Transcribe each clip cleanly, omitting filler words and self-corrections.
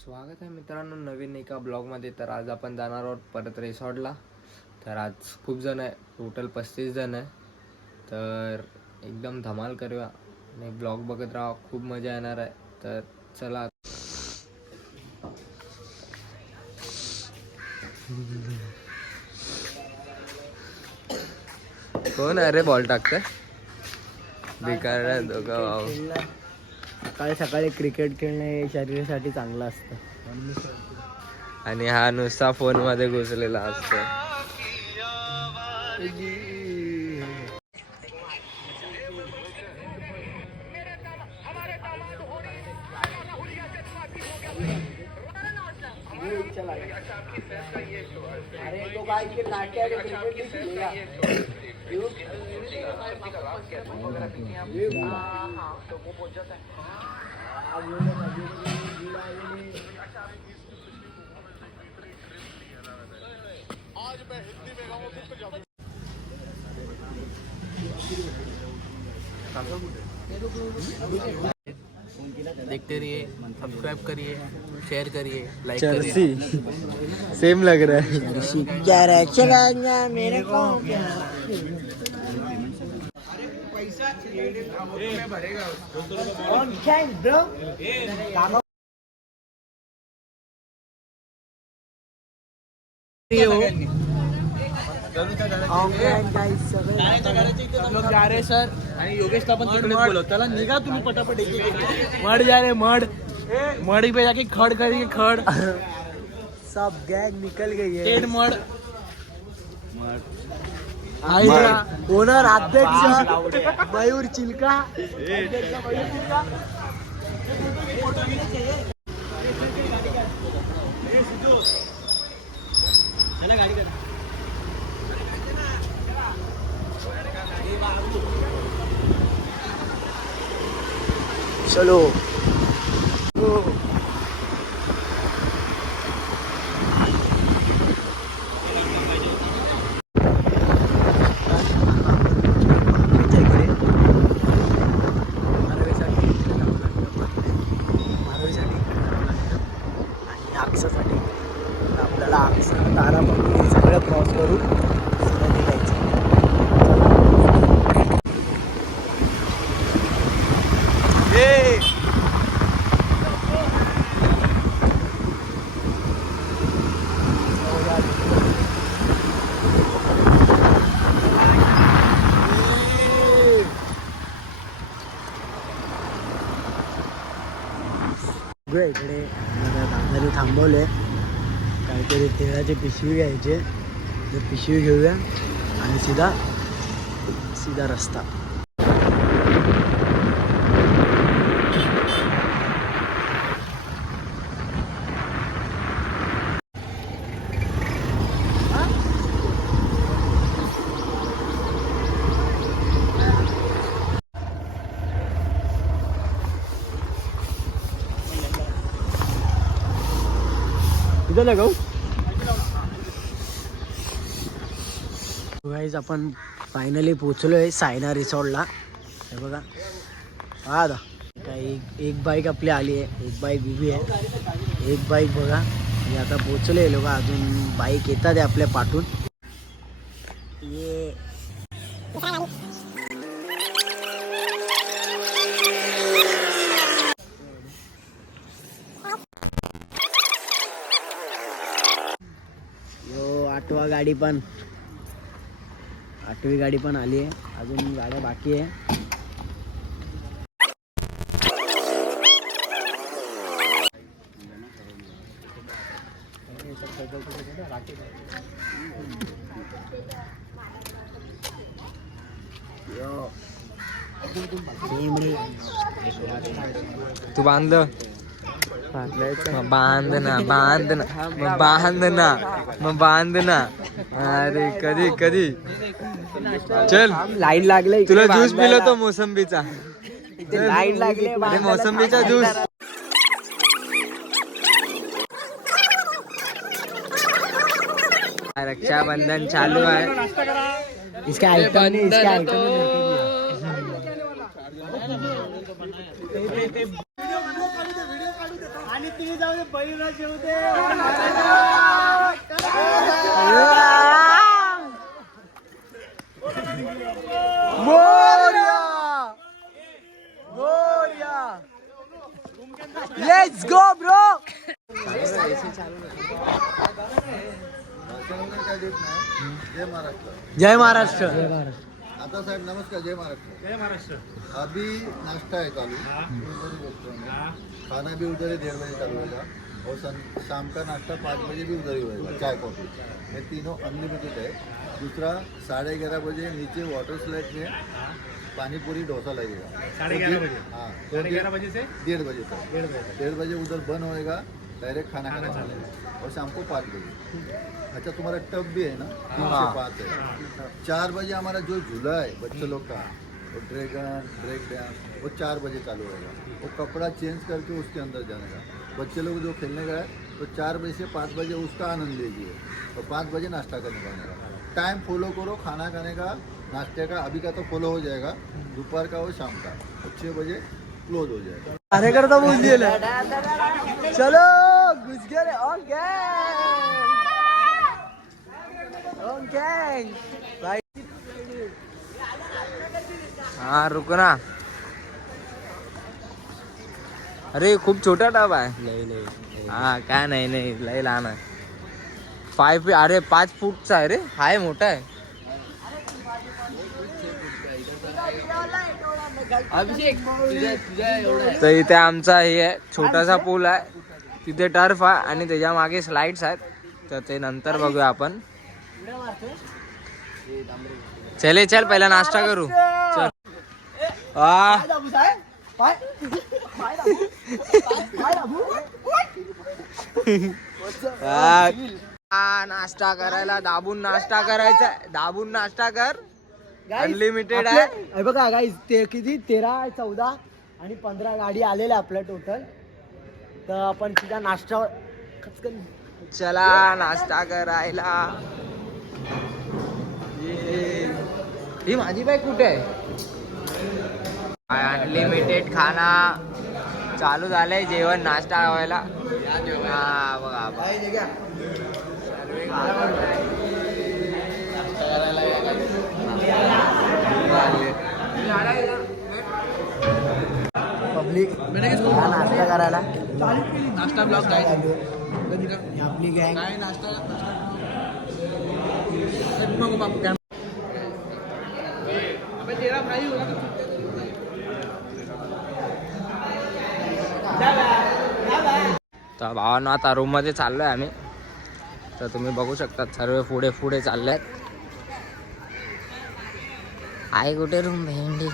स्वागत आहे मित्रांनो नवीन एका ब्लॉगमध्ये. तर आज आपण जाणार आहोत परत रिसॉर्टला. तर आज खूप जण आहे, टोटल 35 जण आहे. तर एकदम धमाल करूया आणि ब्लॉग बघत राहा, खूप मजा येणार आहे. तर चला. कोण अरे बॉल टाकतंय बेकार दोघं भाऊ. सकाळी सकाळी क्रिकेट खेळणे हे शरीरासाठी चांगलं असतं आणि हा नुसता फोन मध्ये घुसलेला असतो. अरे तो काय देखते रहिए, सब्सक्राइब करिए, शेयर करिए, लाइक चर्सी सेम लग रहा है. क्या रे चला मेरे को लोग जा रहे सर आणि योगेशला पण तिकडे बोलव. त्याला निघा तुम्ही पटापट. मड जा रे मड पे जाके खड़ करिए खड़. सब गैंग निकल गई है. टेड मड ओनर अध्यक्ष मयूर चिल्का. चलो अक्षासाठी आपल्याला अक्षा तारापंथी सगळं क्रॉस करून निघायचं. इकडे दादाने थांबवले, काहीतरी तेलाची पिशवी घ्यायचे. तर पिशवी घेऊया आणि सीधा रस्ता. इथं लगाऊ गाईज. आपण फायनली पोचलोय सायना रिसॉर्टला. हे बघा हा दा काही एक बाईक आपली आली आहे, एक बाईक उभी आहे, एक बाईक बघा. हे आता पोचले लोक, अजून बाईक येतात आहे आपल्या पाठून. ये आठवी गाडी पण आली आहे. अजून गाड्या बाकी आहे. तू बांध बांध ना. अरे कधी चल लाईन लागले. तुला ज्यूस पिलो तो मोसंबीचा. लाईन लागले मोसंबीचा ज्यूस. रक्षाबंधन चालू आहे. इसका आइटम नहीं, इसका आइटम आणि तिने जाऊन लेट्स गो ब्रो. जय महाराष्ट्र. जय महाराष्ट्र. आता साहेब नमस्कार. जय महाराष्ट्र. जय महाराष्ट्र. अभी नाश्ता है चालू, खाना भी उधर ही 1:30 बजे चालू होगा और शाम का नाश्ता 5 बजे भी उधर ही होगा. चाय कॉफी ये तीनों अनलिमिटेड है. दूसरा 11:30 बजे नीचे वाटर स्लाइड में पानी पूरी डोसा लगेगा 11:30 बजे. हाँ 11:30 बजे से 1:30 बजे तक. 1:30 बजे उधर बंद होएगा. डायरेक्ट खाना खाने चलेगा और शाम को 5 बजे. अच्छा तुम्हारा टब भी है ना 3 से 5 है. 4 बजे हमारा जो झूला है बच्चे लोग का वो ड्रैगन ब्रेक डांस वो 4 बजे चालू होगा. वो कपड़ा चेंज करके उसके अंदर जाने का. बच्चे लोग जो खेलने गए तो 4 बजे से 5 बजे उसका आनंद लीजिए और 5 बजे नाश्ता करने का. टाइम फॉलो करो खाना खाने का नाश्ते का. अभी का तो फॉलो हो जाएगा. दोपहर का और शाम का और 6 बजे क्लोज हो जाएगा. कार्यकर्ता बोल दिए. चलो घुस गए रे. ओके भाई. हाँ रुको ना. अरे खूप छोटा डबा आहे. हा काय नाही लय लहान आहे. 5 फूटचा आहे रे. हाय मोठा आहे. तर इथे आमचा हे आहे छोटासा पूल आहे. तिथे टर्फ आहे आणि त्याच्या मागे स्लाइड्स आहेत. तर ते नंतर बघूया आपण. चल पहिला नाश्ता करू. चल. नाश्ता करायला दाबून नाश्ता करायचा. दाबून नाश्ता कर. अनलिमिटेड आहे. हे बघा गाईज ते किती 13, 14 आणि 15 गाडी आलेल्या आपल्या टोटल. तर आपण तिचा नाश्ता चला नाश्ता करायला. ही माझी बाईक कुठे आहे. अनलिमिटेड खाना चालू झालंय. जेवण नाश्ता व्हायला. हा बघा पब्लिक नाश्ता करायला. नाश्ता ब्लॉग काय आपली गँग काय नाश्ता मग बापू काय अबे तेरा भाई होगा तर भावांनो आता रूम मध्ये चाललोय आम्ही. तर तुम्ही बघू शकता सर्व पुढे चालले आहेत. आहे कुठे रूम भेंडी.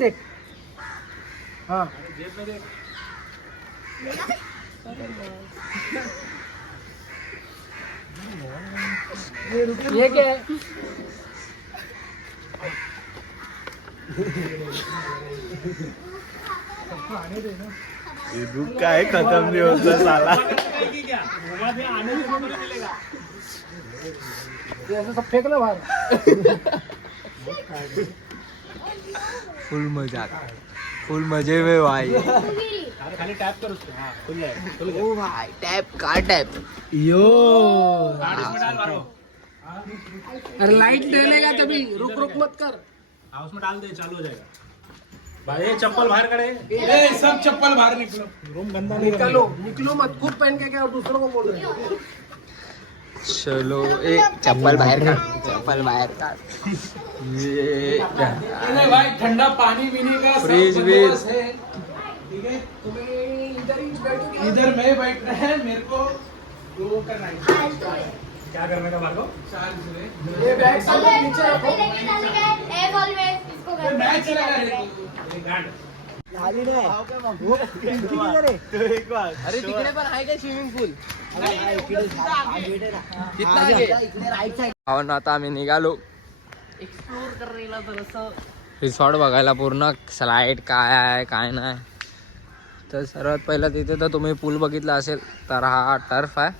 देख. हाँ ये क्या है. काय खतम नाही होत साला. ऐसा सब फेंक लो बाहर. फुल मजे में भाई. खाली टॅप कर उसको. हां खुल है. ओ भाई टैप का टैप. यो अरे लाइट डलेगा तभी. रुक मत कर. हाँ उसमें डाल दे चालू हो जाएगा. भाई ये चप्पल बाहर करे. ए सब चप्पल बाहर निकलो. रूम गंदा निकलो मत. खूब पहन के क्या दूसरों को बोल रहे हो. चलो एक चप्पल बाहेर काढ. ये भाई ठंडा पानी पीने का फ्रिज बंदोबस्त है. ठीक है तुम्हें इधर मैं बैठना है. मेरे को वो करना है. क्या करने का भार्गव. ये बैग सब नीचे रखो. मैं चलेगा. झाली नाही. अरे तिकडे पण आहे का स्विमिंग पूल. इकडे आता आम्ही निघालो. एक्सप्लोर करायला जरासं रिसॉर्ट बघायला पूर्ण स्लाईड काय आहे काय नाही. तर सर्वात पहिला तिथे तर तुम्ही पूल बघितला असेल तर हा टर्फ आहे.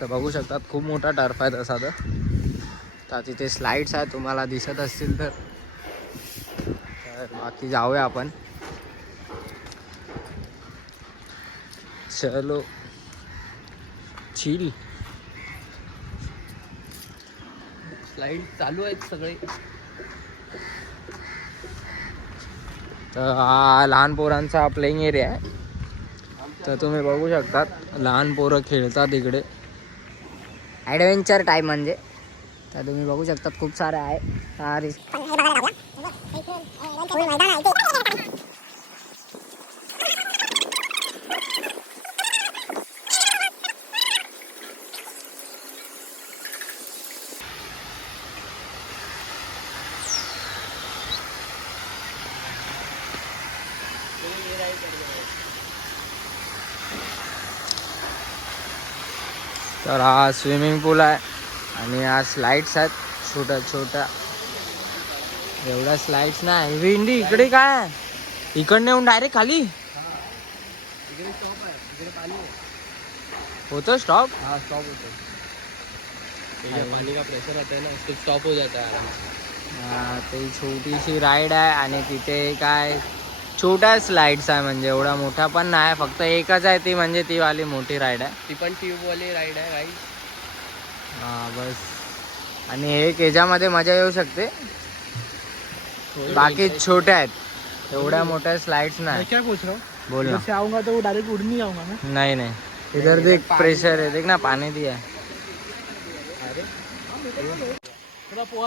तर बघू शकतात खूप मोठा टर्फ आहे तसा तर तिथे स्लाईड्स आहेत तुम्हाला दिसत असतील तर बाकी जाऊया आपण. चलो चिल. स्लाईड चालू आहेत सगळे. तर हा लहान पोरांचा प्लेइंग एरिया आहे. तर तुम्ही बघू शकतात लहान पोरं खेळतात इकडे ॲडव्हेंचर टाईप म्हणजे. तर तुम्ही बघू शकतात खूप सारे आहे. तर हा स्विमिंग पूल आहे आणि हा स्लाइड्स आहेत छोट्या छोट्या. एवढ्या स्लाइड्स नाही. विंडी इकडे काय आहे? इकडनं येऊन डायरेक्ट खाली होतं स्टॉप. हाँ स्टॉप होता है. पानी का प्रेशर आता है ना उसको स्टॉप हो जाता है. ते छोटीशी राईड आहे आणि तिथे काय छोट्या स्लाइड्स आहे म्हणजे एवढा मोठा पण नाही. फक्त एकच आहे ती म्हणजे ती वाली मोठी राईड आहे. ती पण ट्यूबवाली राईड आहे गाईस. हां बस. आणि एक याच्यामध्ये मजा येऊ शकते. बाकी छोट्या आहेत एवढ्या मोठ्या स्लाइड्स नाही. क्या पूछ रहा हूँ बोल ना. से आऊंगा तो वो डायरेक्ट उड़ नहीं आऊंगा ना. नाही नाही इधर देख प्रेशर आहे देख ना पाणी दिया.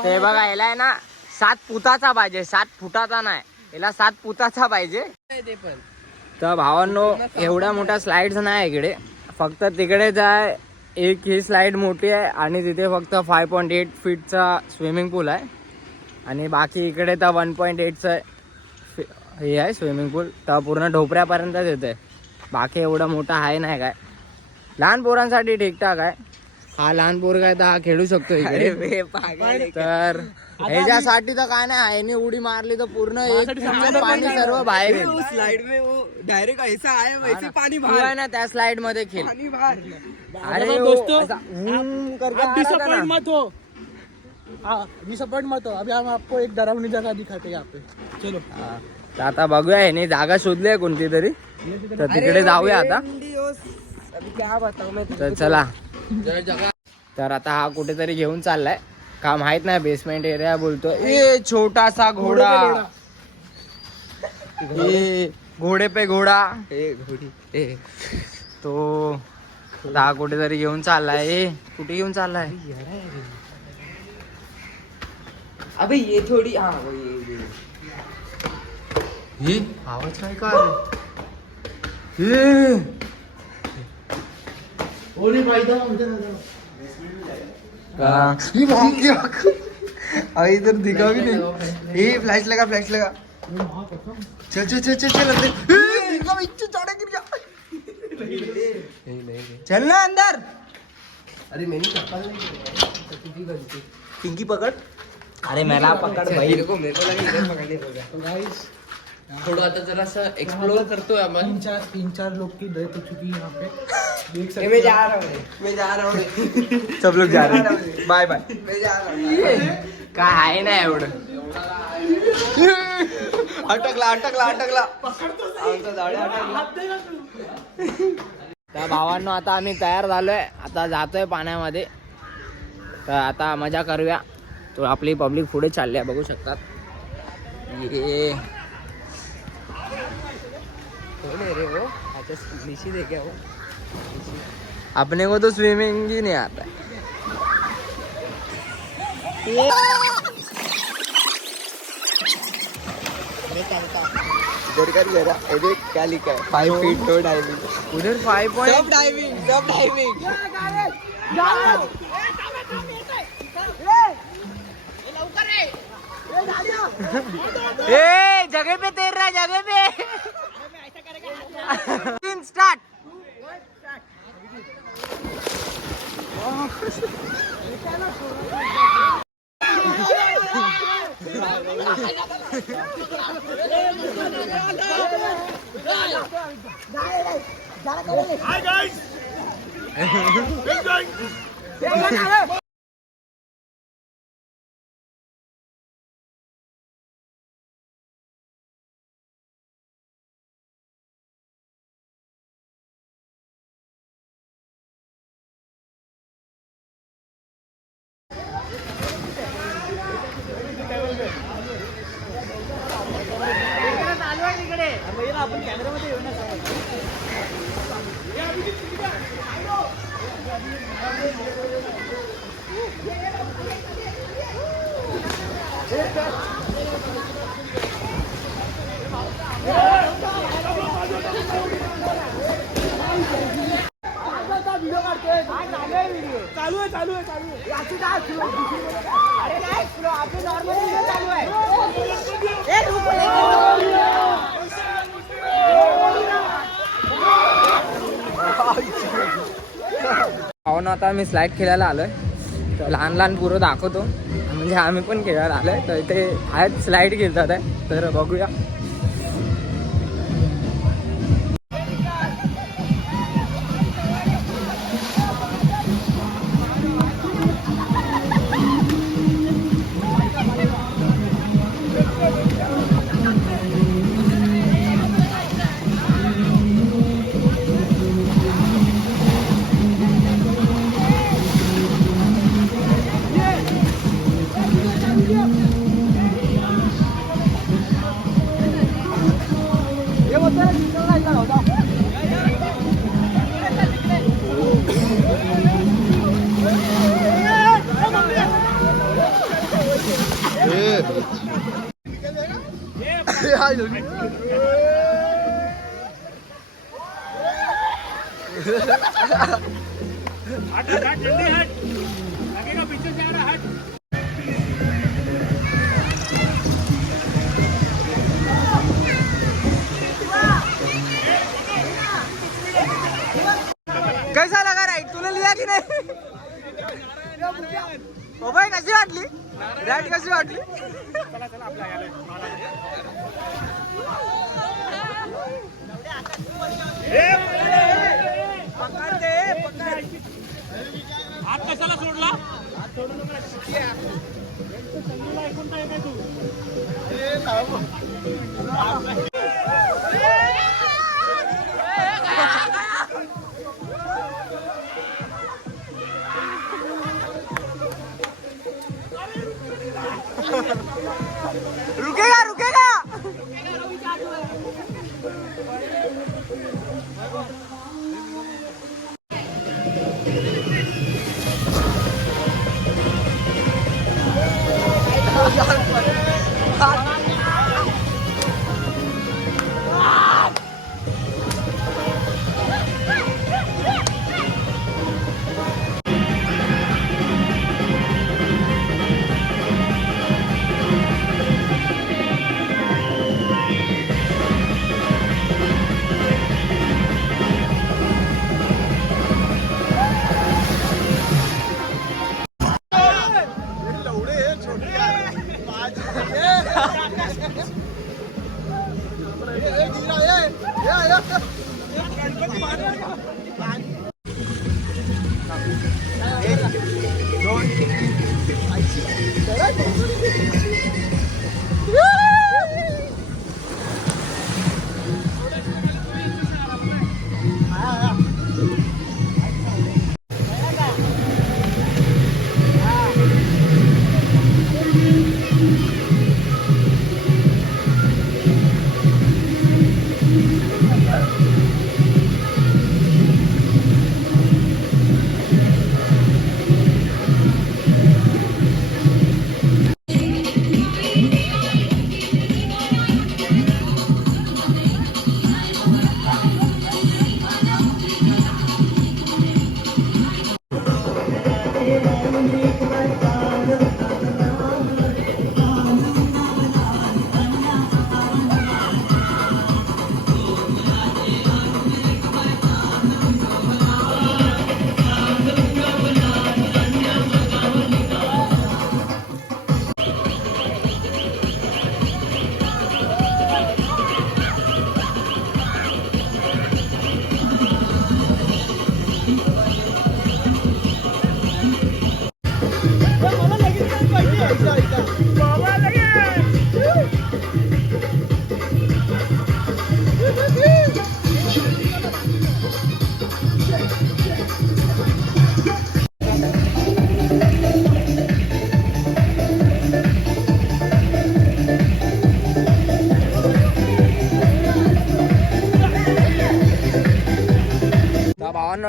ते बघा याला आहे ना 7 फुटाचा पाहिजे 7 फुटाचा नाही याला 7 फुटाचा पाहिजे. ते पण तर भावांनो एवढ्या मोठ्या स्लाइड्स नाही इकडे. फक्त तिकडे जाय एक ही स्लाइड मोठी आहे आणि तिथे फक्त 5.8 फीटचा स्विमिंग पूल आहे आणि बाकी इकडे तर 1.8चं हे आहे स्विमिंग पूल. तर पूर्ण ढोपऱ्यापर्यंतच येते. बाकी एवढं मोठं आहे नाही काय. लहान पोरांसाठी ठीकठाक आहे. हा लहान पोरगा आहे तर हा खेळू शकतो इकडे. तर ह्याच्यासाठी तर काय नाही. ह्याने उडी मारली तर पूर्ण एक फुट पाणी सर्व बाहेर येईल. स्लाइड में वो डायरेक्ट ऐसा आया वैसे पानी तू आहे ना त्या स्लाइड मध्ये खेळ. पानी बाहर. अरे दोस्तों ऐसा करके आप आ रहा था डिसअपॉइंट ना. मत हो. हाँ डिसअपॉइंट मत हो. अभी हम आपको एक डरावनी जगह दिखाते हैं यहाँ पे. चलो हा. तर आता बघूया ह्याने जागा शोधली आहे कोणती तरी. तर तिकडे जाऊया आता. क्या बताऊं मैं तर चला. तर आता हा कुठेतरी घेऊन चाललाय का माहित नाही. बेसमेंट एरिया बोलतो. ए छोटासा घोडा. ये घोडे पे घोडा तो हा कुठेतरी घेऊन चाललाय. कुठे घेऊन चाललाय. अबे ये थोड़ी हाँ ही आवाज काय का इधर दिखा भी नहीं. ए फ्लैश लगा फ्लैश लगा. चल चल चल चल चल अंदर. चल ना अंदर. अरे मैंने चप्पल नहीं पिंकी पकड़. अरे मेरा पकड़ भाई. मेरे को लगा इधर पकड़ने को. गाइस थोड़ा आता जरा सा एक्सप्लोर करते हैं अपन. तीन चार लोग की डेथ हो चुकी है यहाँ पे. देख सकते मैं जा रहा हूँ. सब लोग जा रहे हैं. Bye bye. मैं जा रहा हूँ. काय आहे ना एवढं. अटकला आमचा जाळ्या अटकला. त्या भावांनो आता आम्ही तयार झालोय. आता जातोय पाण्यामध्ये. तर आता मजा करूया. तो आपली पब्लिक पुढे चालली आहे बघू शकतात. ये वो अच्छा नीचे देखे वो. अपने को तो स्विमिंग ही नहीं आता. इधर कर जरा. ये क्या लिखा है 5 फीट नो डाइविंग. उधर 5 पॉइंट. सब डाइविंग. ए जगह पे तैर रहा है जगह पे. स्टार्ट. पाहून आता आम्ही स्लाईड खेळायला आलोय. तर लहान लहान पोरं दाखवतो, म्हणजे आम्ही पण खेळायला आलोय. तर इथे आहेत स्लाईड खेळतात आहे, तर बघूया. कैसा लगा राईड? तुला लिहा की नाही? हो बाई, कशी वाटली राईड? कशी वाटली? हात कशाला सोडला? रुकेगा रुकेगा.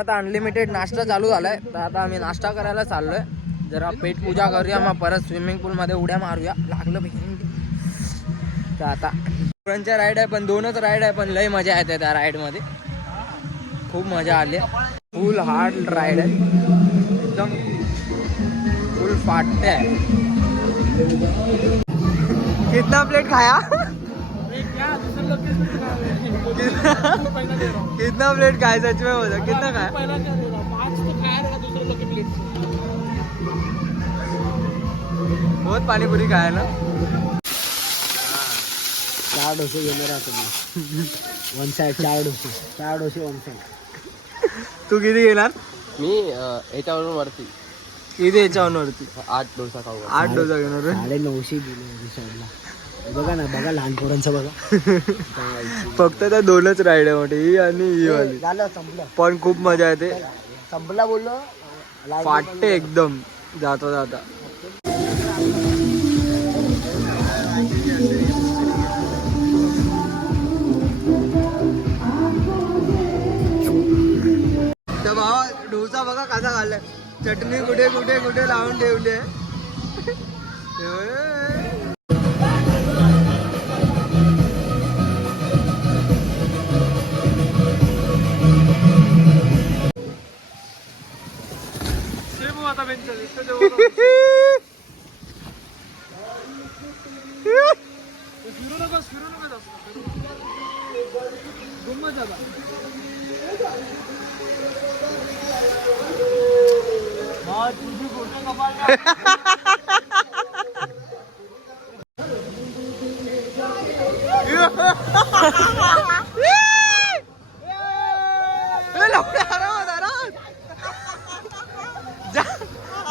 आता अनलिमिटेड नाश्ता चालू झालाय, तर आता आम्ही नाश्ता करायला चाललोय. जरा पेट पूजा करूया, मग परत स्विमिंग पूल मध्ये उड्या मारूया. लागलं भेंडी. तर आता पुरणच्या राईड आहे, पण 2च राईड आहे, पण लय मजा येते त्या राईड मध्ये. खूप मजा आली. फुल हार्ड राईड आहे, एकदम फुल फाटते आहे. कितना प्लेट खाया? कितना प्लेट खाया? सच में बोला, कितना खाया? बहुत पानीपुरी खाया ना. 4 डोसे घेणार आहात तुम्ही. वन साइड 4 डोसे वन साइड. तू किती घेणार? मी याच्यावरून वरती किती याच्यावरती? 8 डोसा खाऊ. 8 डोसा घेणार रे. 950 दिले रिसॉर्टला. बघा ना, बघा लहान पोरांचं बघा. फक्त त्या 2च राईड आहे मोठी, ही आणि ही वाली. झालं, संपलं. पण खूप मजा येते, संपला बोललो. फाटते एकदम जाता जाता. तर भावा डोसा बघा कसा खाल्लाय. चटणी कुठे कुठे कुठे लावून ठेवली आहे.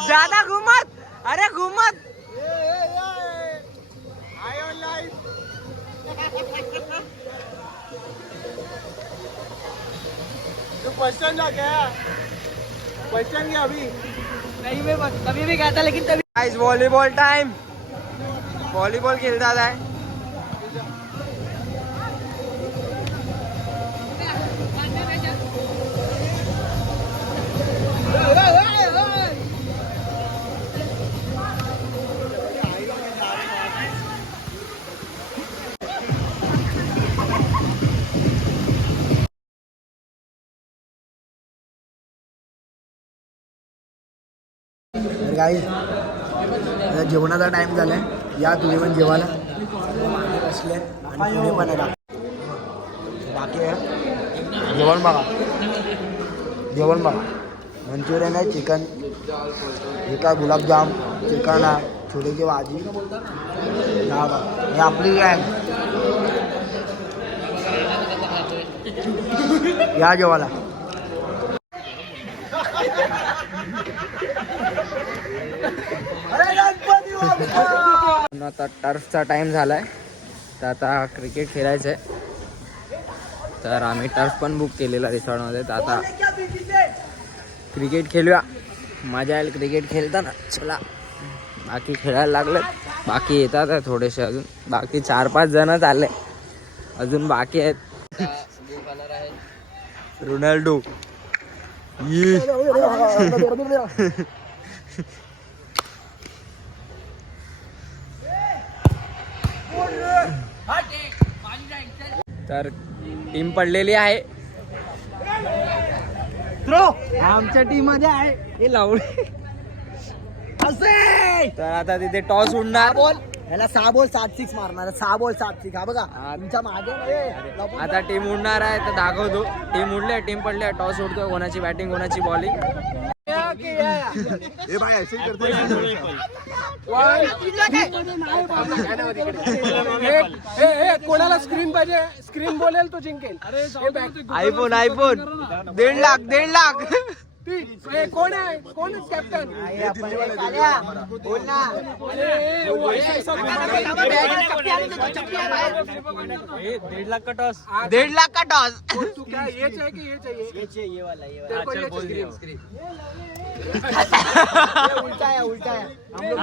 ज्यादा घुमत. अरे घुमत. तू पहचान जा क्या? पहचान गया अभी? नहीं, मैं कभी भी कहता, लेकिन तभी गाइस वॉलीबॉल टाइम. वॉलीबॉल खेळतात आहे. तर गाईस, आता जेवणाचा टाइम झालाय. या तुम्ही पण जेवायला. बसले आणि पुढे पण आहे. बाकी आहे जेवण बघा. जेवण बघा. मंचुरियन आहे, चिकन, एका गुलाबजाम, चिकन आहे, छोलेची भाजी. हा बघा, हे आपली आहे. या जेवायला. आता टर्फचा टाइम झालाय, तर आता क्रिकेट खेळायचं आहे. तर आम्ही टर्फ पण बुक केलेला रिसॉर्टमध्ये. तर आता क्रिकेट खेळूया, मजा येईल क्रिकेट खेळताना. चला, बाकी खेळायला लागले. बाकी येतात आहे थोडेसे अजून. बाकी 4-5 जण चालले अजून बाकी आहेत. रोनाल्डो तर टीम पडलेली आहे. आमच्या टीम मध्ये आहे हे लावले. तर आता तिथे टॉस उडणार. याला 6 बॉल 7 6 मारणार. 6 बॉल 7 6. हा बघा तुमच्या मागे. आता टीम उडणार आहे, तर दाखवतो. टीम उडले, टीम पडले. टॉस उडतोय, कोणाची बॅटिंग कोणाची बॉलिंग. कोणाला स्क्रीन पाहिजे? स्क्रीन बोलेल तो जिंकेल. आयफोन 1.5 लाख. कोण आहे? कोण कॅप्टन? 1.5 लाख का टॉस. तू क्या ये चाहिए कि ये चाहिए? ये वाला तेरे को ये चाहिए? उल्टा है. हम लोग